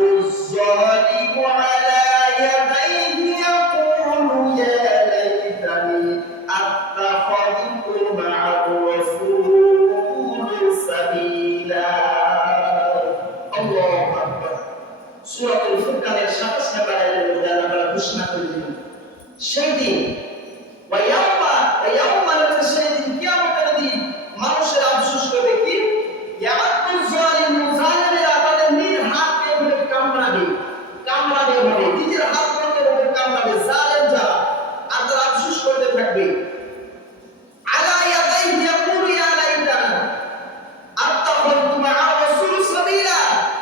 الظالم على يديه يقول يا ليتني اتخذت مع الرسول سبيلا الله أكبر সূরাতুল ফুরকানের 27 নম্বর আয়াতের মধ্যে আল্লাহ তাআলা ঘোষণা করে দিলেন সেই দিন ওয়ায়াউমা সেই দিন কিয়ামতের দিন মানুষের আফসোস করবে কি ইয়াকুল যালিমু জালিমেরা তাদের নিজ হাতকে ধরে কামড়াবে হবে নিজের হাতকে ধরে কামড়াবে জালেম যারা আর তারা আফসোস করতে থাকবে আলা ইয়াদাইহি ইয়াকুলু ইয়া লাইতানা আত্তাখাযতু মা'a রাসূল সাবিলা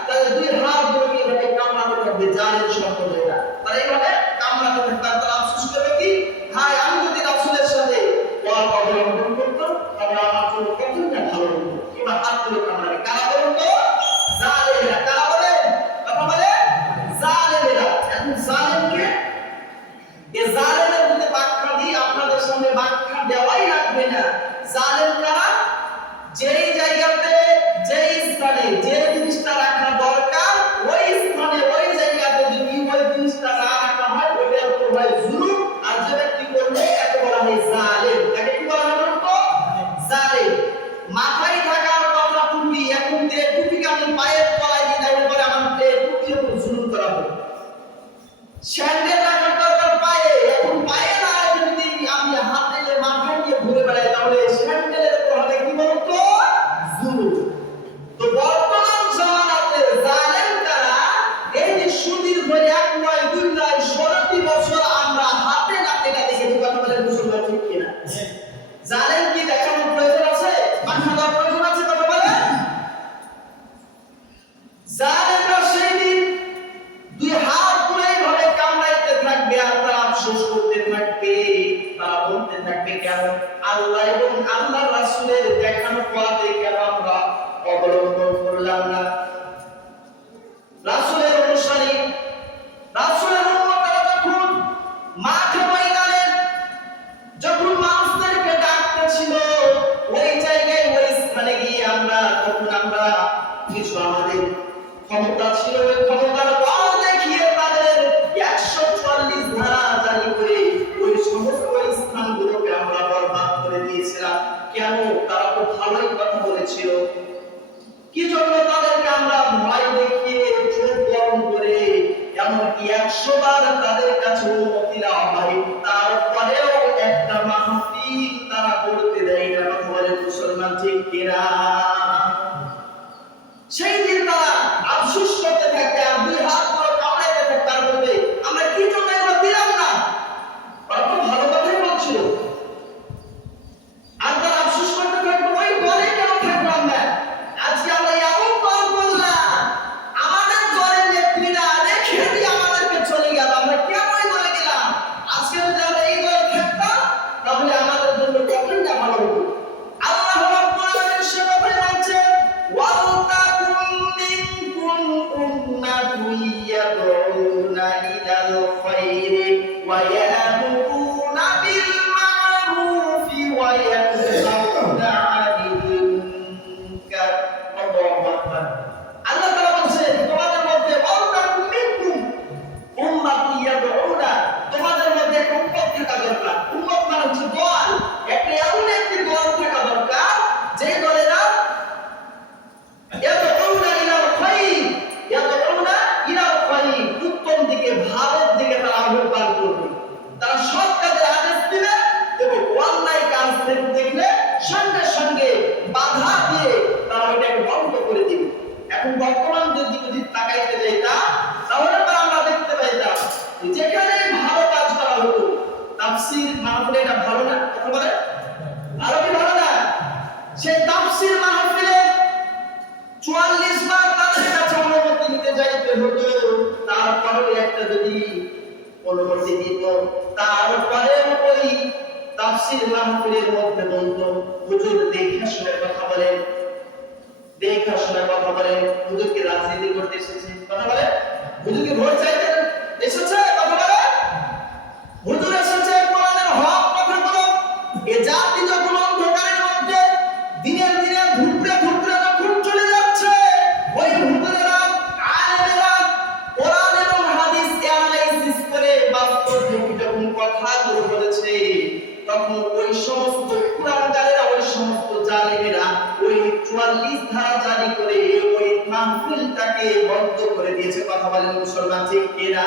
তাদের দুই হাত ধরে ধরে কামড়াতে থাকবে জালেম সম্প্রদায়রা তারা এইভাবে কামড়াতে থাকবে তারা আফসোস করবে কি হায় আমি যদি রাসূলের সাথে পথ অবলম্বন করতাম তাহলে আমার জন্য কতটা ভালো হতো কিংবা হাত ধরে কামড়াবে কারা বলুন তো জালেমেরা কারা বলে কথা বলে জালেমেরা এখন জালেমকে এই জালেমের মধ্যে ব্যাখ্যা দিয়ে আপনাদের সামনে ব্যাখ্যা দেওয়াই লাগবে না জালেম কারা যেই জায়গাতে যেই স্থানে যে জিনিসটা রাখা দরকার ওই স্থানে ওই জায়গাতে যদি ওই জিনিসটা না রাখা হয় ওইটা তো হয় জুলুম আর যে ব্যক্তি করবে একে বলা হয় জালেম তাকে কি বলা হয় তো জালেম মাথায় থাকার কথা টুপি এখন যে টুপিকে আমি পায়ের তলায় দিয়ে দেব পরে আমাকে টুপির উপর জুলুম করা হবে স্যান্ডেল রাখার দরকার পায়ে এখন পায়ে না যদি আমি হাতে মাথায় দিয়ে ঘুরে বেড়াই তাহলে স্যান্ডেলের উপর হবে কি বলতো জুলুম তো বর্তমান জামানাতে জালেম কারা এই যে সুদীর্ঘ 1 নয় 2 নয় 16টি বছর আমরা হাতে নাতে দেখেছি কথা বলেন মুসলমান ঠিক কিনা জালেম কি দেখানোর প্রয়োজন আছে মাথা দেওয়ার প্রয়োজন আছে কথা বলেন জালেমরা সেই দিন দুই হাত তুলে ভাবে কামড়াইতে থাকবে আর তারা আফসোস করতে থাকবে তারা বলতে থাকবে কেন আল্লাহ এবং আল্লাহর রাসূলের দেখানো পথে কেন আমরা অবলম্বন করলাম না রাসূলের অনুসারী রাসূলের উম্মতরা যখন মাঠে ময়দানে যখন মানুষদেরকে ডাকতেছিল ওই জায়গায় ওই স্থানে গিয়ে তখন আমরা কিছু আমাদের ক্ষমতা ছিল ওই ক্ষমতার বল দেখিয়ে তাদের 144 ধারা জারি করে ওই সমস্ত স্থানগুলোকে আমরা বরবাদ করে দিয়েছিলাম কেন তারা তো ভালোই কথা বলেছিল কি জন্য তাদেরকে আমরা ভয় দেখিয়ে চোখ গরম করে এমনকি 100 বার তাদের কাছে অনুমতি নেওয়া হয় তারপরেও একটা মাহফিল তারা করতে দেয় না কথা বলে মুসলমান ঠিক কিনা সেই দিন তারা আফসোস করতে থাকে আর দুই হাত ধরে কামড়াইতে থাকে তার মধ্যে আমরা কি জন্য এগুলো দিলাম না তারা তো ভালো কথাই বলছিল আর তারা আফসোস করতে থাকবে ওই দলে কেন থাকলাম না আজকে আমরা এমন দল করলাম আমাদের দলের নেত্রীরা রেখে দিয়ে আমাদেরকে চলে গেল আমরা কেমন দলে গেলাম আজকে যদি আমরা এই দলে থাকতাম তাহলে আমাদের জন্য কতটা ভালো হতো আল্লাহ রাব্বুল আলামিন সে কথাই বলছেন ওয়ালতাকুম মিনকুম উম্মাতুন ইয়াদউনা ইলাল খায়রি ওয়া ইয়া'মুরুনা বিল মা'রুফি ওয়া ইয়ানহাউনা 'আনিল মুনকার আল্লাহু আকবার আল্লাহ তাআলা বলেন তোমাদের মধ্যে ওয়ালতাকুম মিনকুম উম্মাতুন ইয়াদউনা তোমাদের মধ্যে একটা উম্মত থাকা দরকার উম্মত মানে হচ্ছে দল একটা এমন একটি দল থাকা দরকার যে দলেরা ইয়াদউনা ইলাল খায়র উত্তম দিকে ভালোর দিকে তারা আহ্বান করবে তারা সৎ কাজের আদেশ দিবে এবং অন্যায় কাজ দেখলে সঙ্গে সঙ্গে বাধা দিয়ে তারা এটাকে বন্ধ করে দিবে এখন বর্তমান যদি তাকাইতে যাইতাম তাহলে আমরা দেখতে পাইতাম যেখানে ভালো কাজ করা হতো তাফসীর মাহফিলে এটা ভালো না কথা বলে ভালো কি ভালো না সেই তাফসীর মাহফিলে 44 বার তাদের কাছে অনুমতি নিতে যাইতে হতো তারপরে একটা যদি অনুমতি দিত তারপরে ওই তাফসীর মাহফিলের মধ্যে বলতো হুজুর দেখে শুনে কথা বলেন হুজুরকে রাজনীতি করতে এসেছে কথা বলে হুজুরকে ভোট চাইতে এসেছে কথা বলে হুজুর এসেছে কোরআনের হক কথা বলো এ জাতি যখন অন্ধকারের মধ্যে দিনের দিনে ধুঁকড়ে যখন চলে যাচ্ছে ওই হুজুরেরা আলেমেরা তাকে বন্ধ করে দিয়েছে। কথা বলেন মুসলমান ঠিক কিনা?